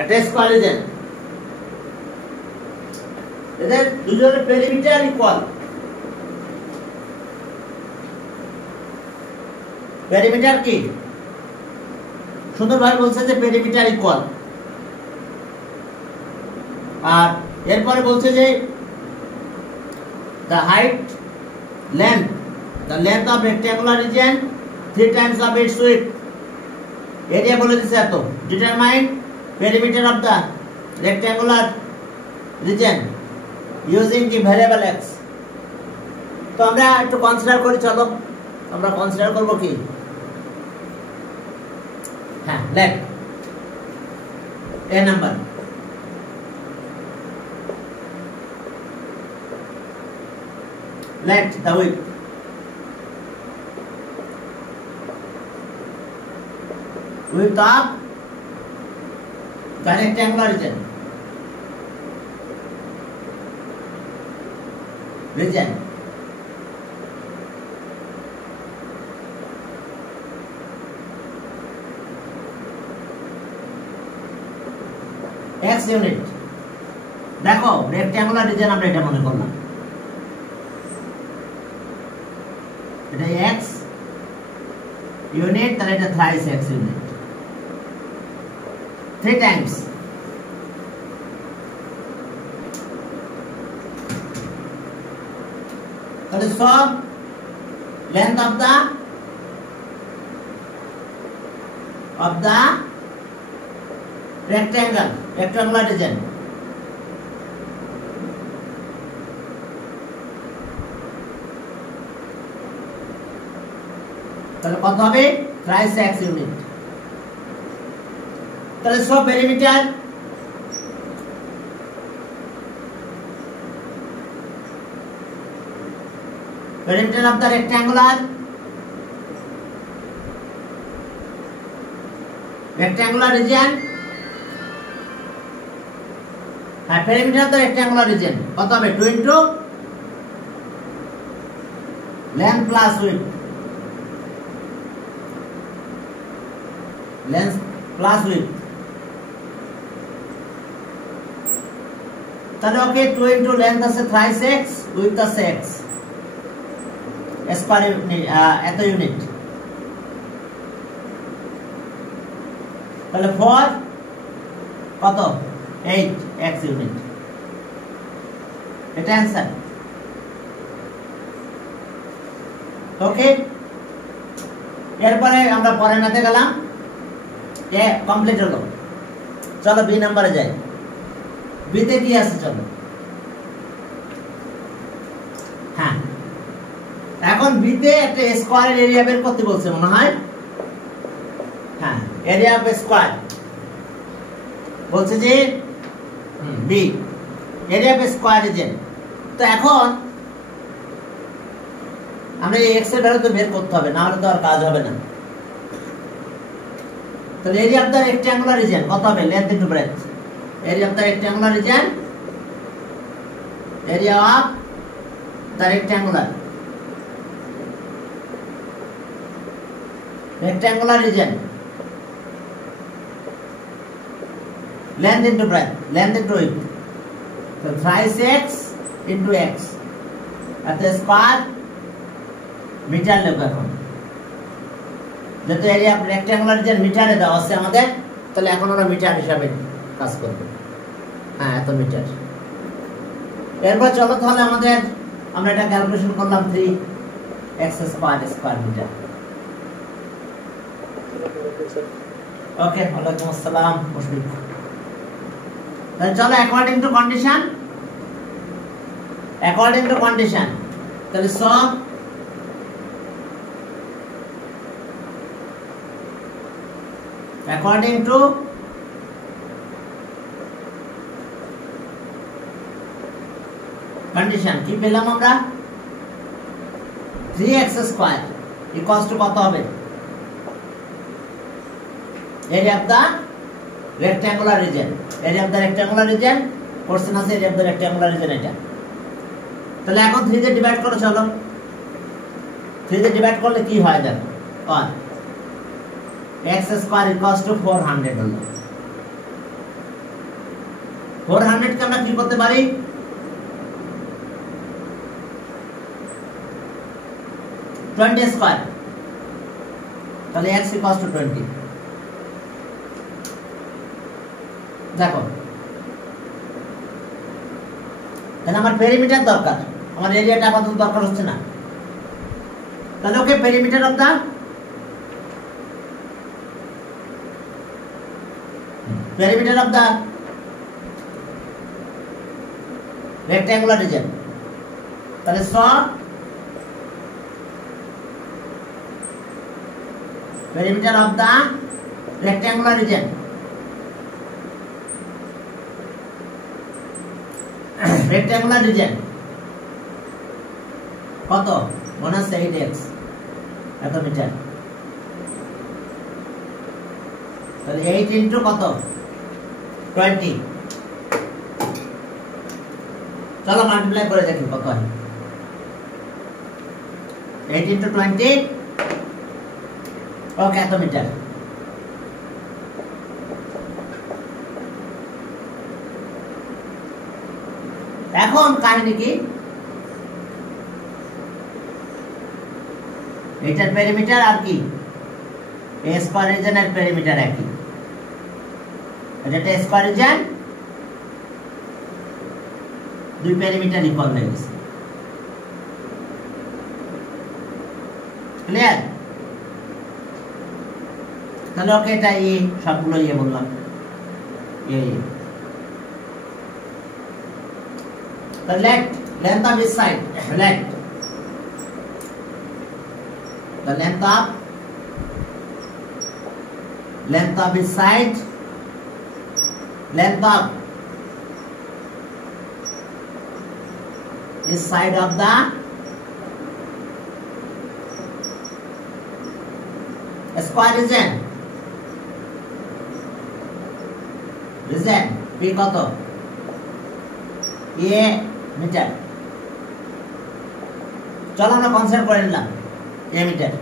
একটা square region এদের দুজনের পেরিমিটার ইকুয়াল পেরিমিটার কি সুন্দরভাবে বলছে যে পেরিমিটার ইকুয়াল আর এরপরে বলছে যে the height the length of rectangular region 3 times of its width area বলে দিছে এত determine perimeter of the rectangular region using the variable x তো আমরা একটু কনসিডার করি চলো আমরা কনসিডার করব কি হ্যাঁ let a number let the width of the rectangular region x unit দেখো rectangular region আমরা এটা মনে করলাম এটা x unit তাহলে এটা thrice x unit 3 times তাহলে সব length of the rectangular region তাহলে কত হবে thrice x unit তাহলে সব perimeter of the rectangular region আর perimeter of the rectangular region কত হবে 2 into length plus width length plus width তাহলে ওকে 2 into length আছে thrice x width আছে x স্কয়ার এত ইউনিট তাহলে 4 কত 8 x ইউনিট এটা आंसर ওকে এরপরে আমরা পরের ম্যাথে গেলাম এ কমপ্লিট হলো চলো বি নম্বরে যাই বি তে কি আছে চলো হ্যাঁ এখন বি তে একটা স্কয়ারের এরিয়া বের করতে বলছে মনে হয় হ্যাঁ এরিয়া অফ স্কয়ার বলছে যে বি এরিয়া অফ স্কয়ার রিজিয়ন তো এখন আমরা এই x এর ভ্যালু তো বের করতে হবে না হলে তো আর কাজ হবে না তো area of the rectangular region কত হবে length into breadth area of the rectangular region area of the rectangular region length into breadth length into width so thrice x into x at the square metre লেখো এখন যেহেতু area rectangular region মিটারে দেওয়া আছে আমাদের তাহলে এখন আমরা মিটার হিসাবে কাজ করব হ্যাঁ এত মিটার এরপর চলো তাহলে আমাদের আমরা এটা ক্যালকুলেশন করলাম 3x স্কয়ার মিটার ওকে ওয়ালাইকুম আসসালাম মুশফিক তাহলে চলো অ্যাকর্ডিং টু কন্ডিশন তাহলে সব according to condition কি পেলাম আমরা 3x স্কয়ার ইকুয়ালস টু কত হবে area of the rectangular region question আছে area of the rectangular region এটা তাহলে এখন 3 দিয়ে ডিভাইড করো চলো 3 দিয়ে ডিভাইড করলে কি হয় দেখো 1 x square equals to 400 হলো 400 কে আমরা কি করতে পারি? 20 স্কয়ার, তাহলে x = 20। দেখো তাহলে আমার পেরিমিটার দরকার, আমার এরিয়াটা আপাতত দরকার হচ্ছে না। তাহলে okay perimeter of the rectangular region, তাহলে perimeter of the rectangular region কত? -8x এত মিটার। তাহলে 8 ইনটু কত? 20। চলো মাল্টিপ্লাই করে দেখি কত হয়। 8 ইনটু 20 ওকে এত মিটার। এখন কাহিনী কি? এটার পেরিমিটার আর কি এ স্কয়ার রিজিয়নের পেরিমিটার একই, এটা স্কয়ার রিজিয়ন, দুই পেরিমিটার ইকুয়াল হয়ে গেছে। ক্লিয়ার? তাহলে ওকে এটা এই সবগুলো বললাম এই। The length of this side, the length of this side, length of this side of the square region p কত? a metre. চলো আমরা কনসেপ্ট করে নিলাম a মিটার।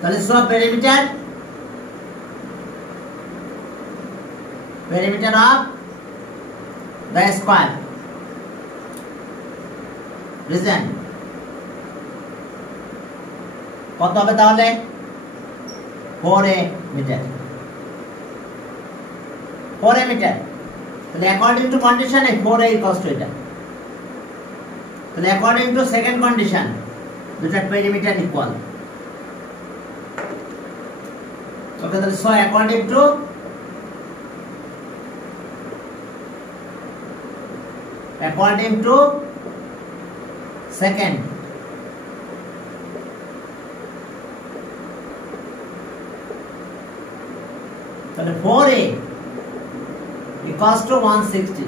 তাহলে সব perimeter of the square region কত হবে? তাহলে 4a মিটার। 4a metre. তাহলে according to condition 4a equals to এটা। তাহলে অ্যাকর্ডিং টু সেকেন্ড কন্ডিশন দুটো পেরিমিটার ইকুয়াল। ওকে, তাহলে সো অ্যাকর্ডিং টু সেকেন্ড তাহলে 4a equals to 160।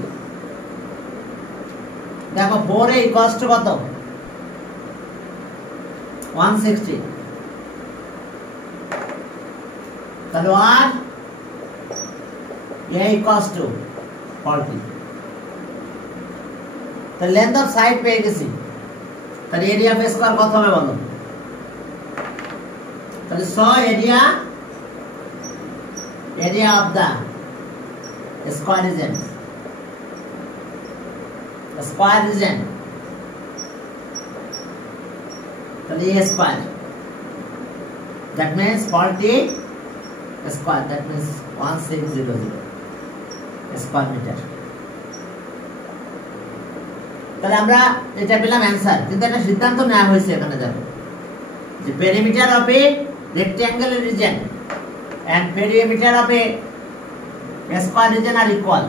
দেখো 4a equals to কত? 160। তাহলে আর a equals to 40। তাহলে লেন্থ অফ সাইড পেয়ে গেছি। তাহলে এরিয়া অফ স্কয়ার কত হবে বলো? তাহলে area of the square region তাহলে a square, that means 40 square, that means 1600 square meter। তাহলে আমরা এটা পেলাম অ্যানসার, কিন্তু একটা সিদ্ধান্ত নেওয়া হয়েছে এখানে। দেখো যে perimeter of A rectangular reason and perimeter of a square region are equal।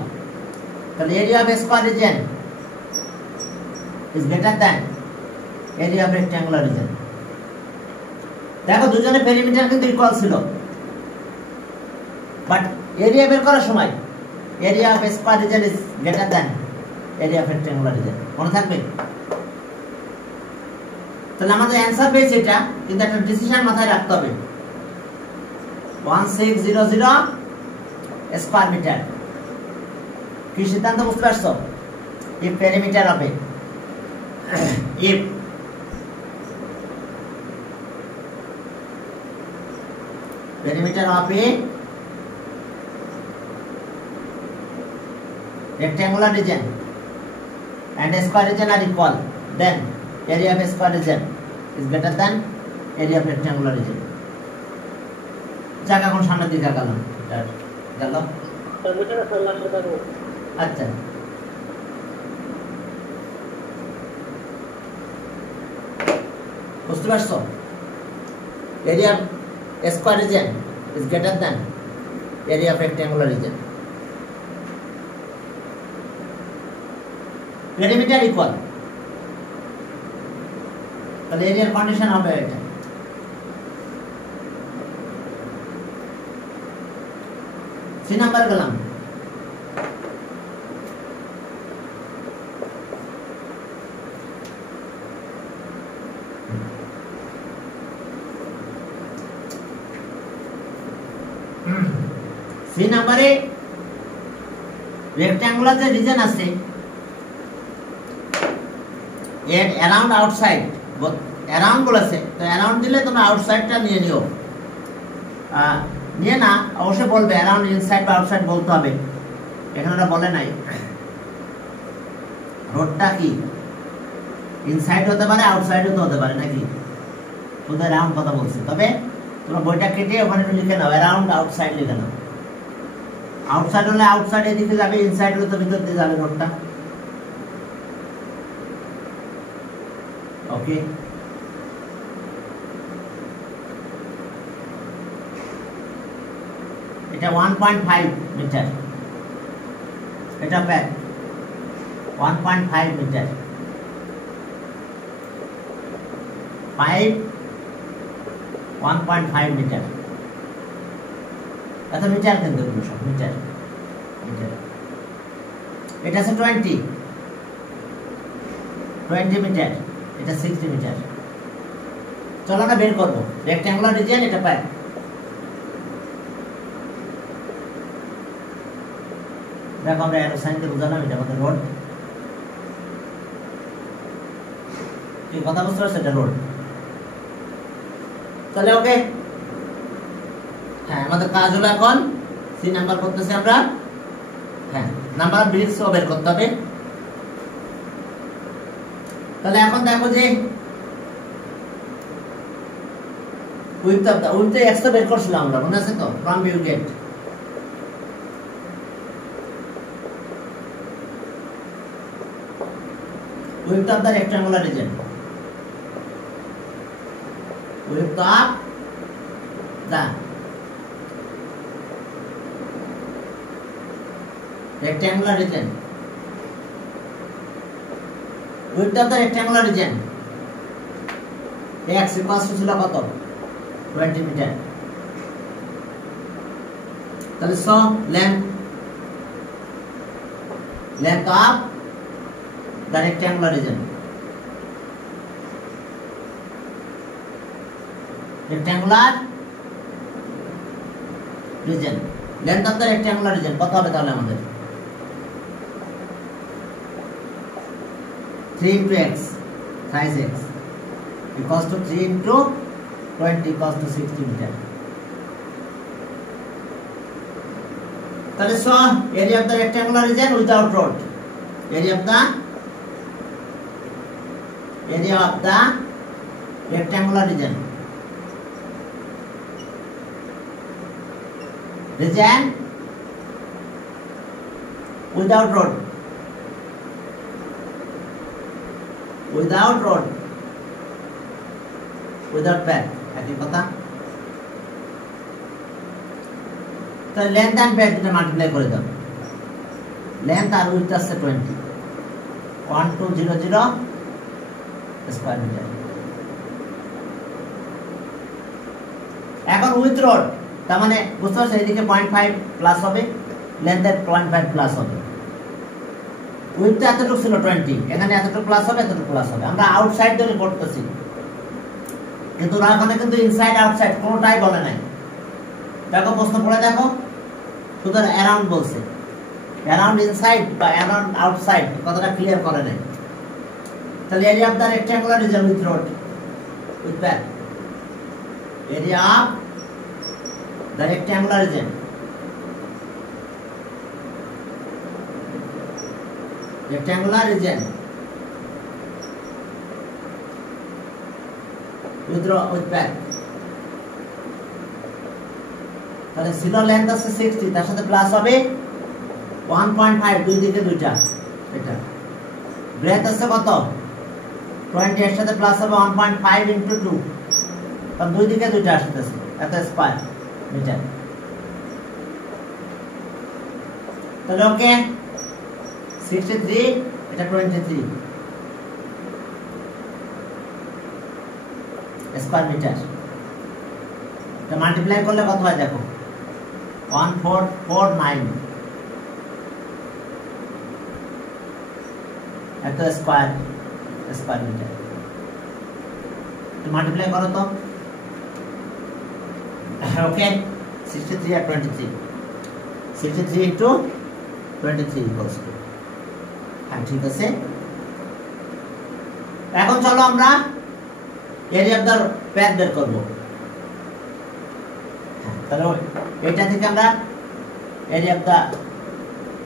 তাহলে area of a square region is greater than area of rectangular region। দেখো দুজনের পেরিমিটার কিন্তু ইকুয়াল ছিল, বাট এরিয়া বের করার সময় area of a square region is greater than area of rectangular region। মনে থাকবে? তাহলে আমাদের অ্যানসার পেয়েছে এটা, কিন্তু একটা ডিসিশন মাথায় রাখতে হবে। 1600 স্কয়ার মিটার কি সিদ্ধান্ত বুঝতে পারছো? if perimeter of a if perimeter of a rectangular region and square region are equal, then area of square region is greater than area of rectangular region. জায়গা কোন সামনের দিকে গেল গেল আচ্ছা বুঝতে পারছো area of square region is greater than area of rectangular region. Perimeter equal, তাহলে এরিয়ার কন্ডিশন হবে এটা সি নাম্বার গেলাম সি নাম্বারে রেক্ট্যাঙ্গুলার যে রিজন আছে এর অ্যারাউন্ড আউটসাইড অ্যারাউন্ড বলেছে তো অ্যারাউন্ড দিলে তোমরা আউটসাইডটা নিয়ে নিও নিয়ে না অবশ্যই বলবে অ্যারাউন্ড ইনসাইড বা আউটসাইড বলতে হবে এখানে ওরা বলে নাই রোডটা কি ইনসাইড হতে পারে আউটসাইড হতে পারে নাকি শুধু অ্যারাউন্ড কথা বলছে তবে তোমরা বইটা কেটে ওখানে লিখে নাও অ্যারাউন্ড আউটসাইড লিখে নাও আউটসাইড হলে আউটসাইড এদিকে যাবে ইনসাইড হলে তো ভিতর দিয়ে যাবে রোডটা ওকে এটা 1.5 মিটার এটা ব্যাক 1.5 মিটার 1.5 মিটার এত মিটার কিন্তু মিটার মিটার এটা আছে 20 মিটার এটা 60 মিটার চলো না বের করব রেক্ট্যাঙ্গুলার রিজিয়ন এটা পাই দেখো আমরা অ্যারো সাইন দিয়ে বুঝালাম এটা আমাদের রোড কি কথা বুঝতে পারছো এটা রোড তাহলে ওকে হ্যাঁ আমাদের কাজ হলো এখন সি নাম্বার করতেছি আমরা হ্যাঁ নাম্বার অফ ব্রিক্স বের করতে হবে তাহলে এখন দেখো যে width of the width x তো বের করছিলাম আমরা মনে আছে তো from view get width of the rectangular region width of the rectangular region width of the rectangular region x equals to ছিল কত 20 মিটার তাহলে so length of the rectangular region length of the rectangular region কত হবে তাহলে আমাদের 3 into x size x equals to 3 into 20 equals to 60 meter তাহলে so area of the rectangular region without road area of the rectangular region without road without back একই কথা তো length and breadth এটা মাল্টিপ্লাই করে দাও লেন্থ আর উইডথ আছে 20 1200 স্কয়ার মিটার এখন উইথ রড তার মানে বুঝতে পারছো এদিকে 0.5 প্লাস হবে লেন্থের 0.5 প্লাস হবে উইথ এতটুকু ছিল 20 এখানে এতটুকু প্লাস হবে এতটুকু প্লাস হবে আমরা আউটসাইড ধরে করতেছি কিন্তু এখানে কিন্তু ইনসাইড আউটসাইড কোনোটাই বলে নাই দেখো প্রশ্ন পড়ে দেখো শুধু অ্যারাউন্ড বলছে অ্যারাউন্ড ইনসাইড বা অ্যারাউন্ড আউটসাইড কথাটা ক্লিয়ার করে নাই তাহলে area of the rectangular reason with rod with back area of the rectangular reason rectangular region with path তাহলে সিলো লেন্থ আছে 60 তার সাথে প্লাস হবে 1.5 দুই দিকে দুইটা এটা ব্রেথ আছে কত 20 এর সাথে প্লাস হবে 1.5 ইনটু 2 তাহলে দুই দিকে দুইটা আসতেছে এত স্কয়ার মিটার তাহলে ওকে 63 এটা 23 স্কয়ার মিটার এটা মাল্টিপ্লাই করলে কত হয় দেখো 1449 এত স্কয়ার মিটার তো মাল্টিপ্লাই করো তো ওকে 63 আর 23 63 into 23 equals to হ্যাঁ ঠিক আছে এখন চলো আমরা এরিয়া অফ দ্য প্যাথ বের করব তাহলে এটা থেকে আমরা area of the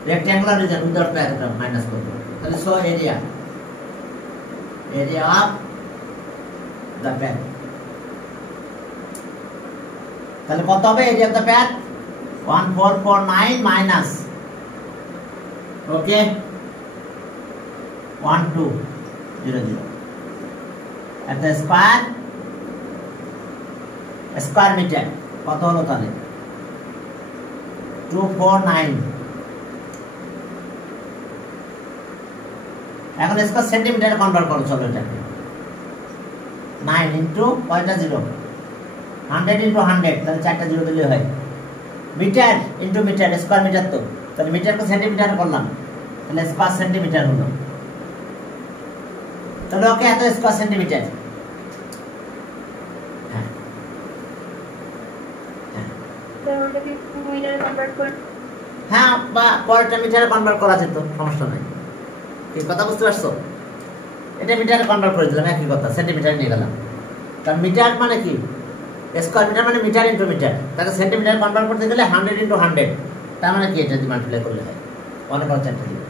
rectangular reason without path এটা মাইনাস করব তাহলে so area of the path তাহলে কত হবে এরিয়া অফ দ্য প্যাথ 1449 মাইনাস okay 1200 at the square meter কত হলো তাহলে 249 এখন স্কয়ার সেন্টিমিটারে কনভার্ট করো চলো এটাকে 9 ইনটু কয়টা জিরো 100 ইনটু 100 তাহলে চারটা জিরো দিলে হয় metre into metre square metre তো তাহলে মিটারকে সেন্টিমিটারে করলাম তাহলে স্কয়ার সেন্টিমিটার হলো তাহলে ওকে এত স্কয়ার সেন্টিমিটার হ্যাঁ হ্যাঁ বা পরেরটা মিটারে কনভার্ট করা যেত সমস্যা নাই এই কথা বুঝতে পারছো এটা মিটারে কনভার্ট করে দিলাম একই কথা সেন্টিমিটারে নিয়ে গেলাম কারণ মিটার মানে কি স্কয়ার মিটার মানে মিটার ইনটু মিটার তাকে সেন্টিমিটার কনভার্ট করতে গেলে 100 ইনটু 100 তার মানে কি এটা দিয়ে মাল্টিপ্লাই করলে হয় অনেক বড় চারটা দিবে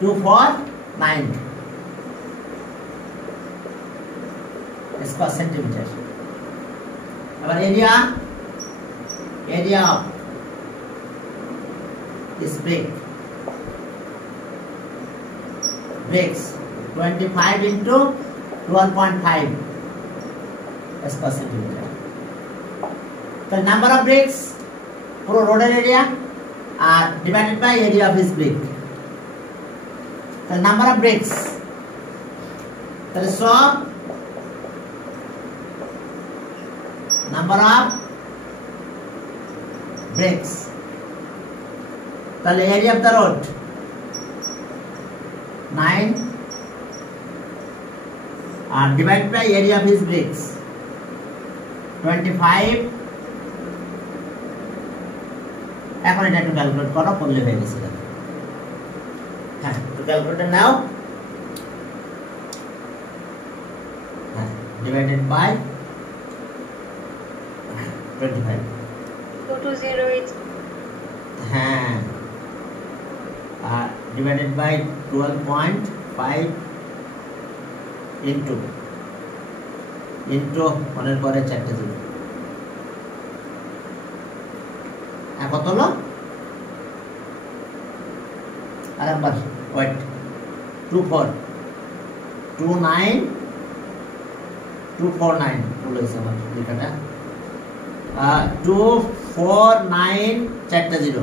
249 স্কয়ার সেন্টিমিটার আবার এরিয়া অফ this bricks 25 into 12.5 square centimeter the number of bricks পুরো রোডের এরিয়া আর divided by area of this brick the number of bricks তাহলে সব number of bricks তাহলে area of the road 9 and divided by area of his bricks 25 এখন এটা একটু ক্যালকুলেট করো করলে হয়ে গেছে হ্যাঁ তো ক্যালকুলেটর নাও হ্যাঁ ডিভাইডেড বাই 25 2208 হ্যাঁ আর ডিভাইডেড বাই 12.5 ইনটু অনের পরে চারটে জিরো কত হলো আরেকবার ওয়েট 249 বলেছে আমার লেখাটা 249 চারটা জিরো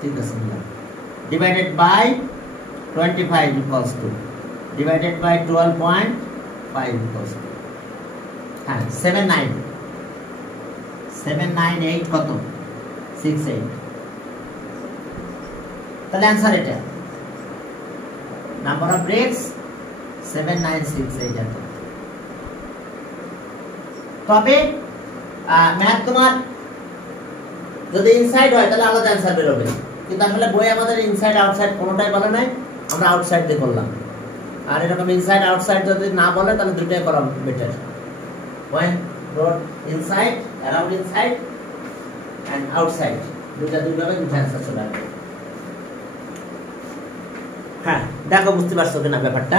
ঠিক আছে divided by 25 equals to divided by 12.5 equals to হ্যাঁ 798 কত 68 তাহলে आंसर এটা নাম্বার অফ ব্রেকস 7968 আছে তবে ম্যাথ তোমার যদি ইনসাইড হয় তাহলে আলাদা आंसर বের হবে কিন্তু আসলে বই আমাদের ইনসাইড আউটসাইড কোনোটাই বলে নাই আমরা আউটসাইড দিয়ে করলাম আর এরকম ইনসাইড আউটসাইড যদি না বলে তাহলে দুটোই করা better when road inside around inside and outside দুইভাবে দুটো आंसर চলে আসবে হ্যাঁ দেখো বুঝতে পারছো কিনা ব্যাপারটা।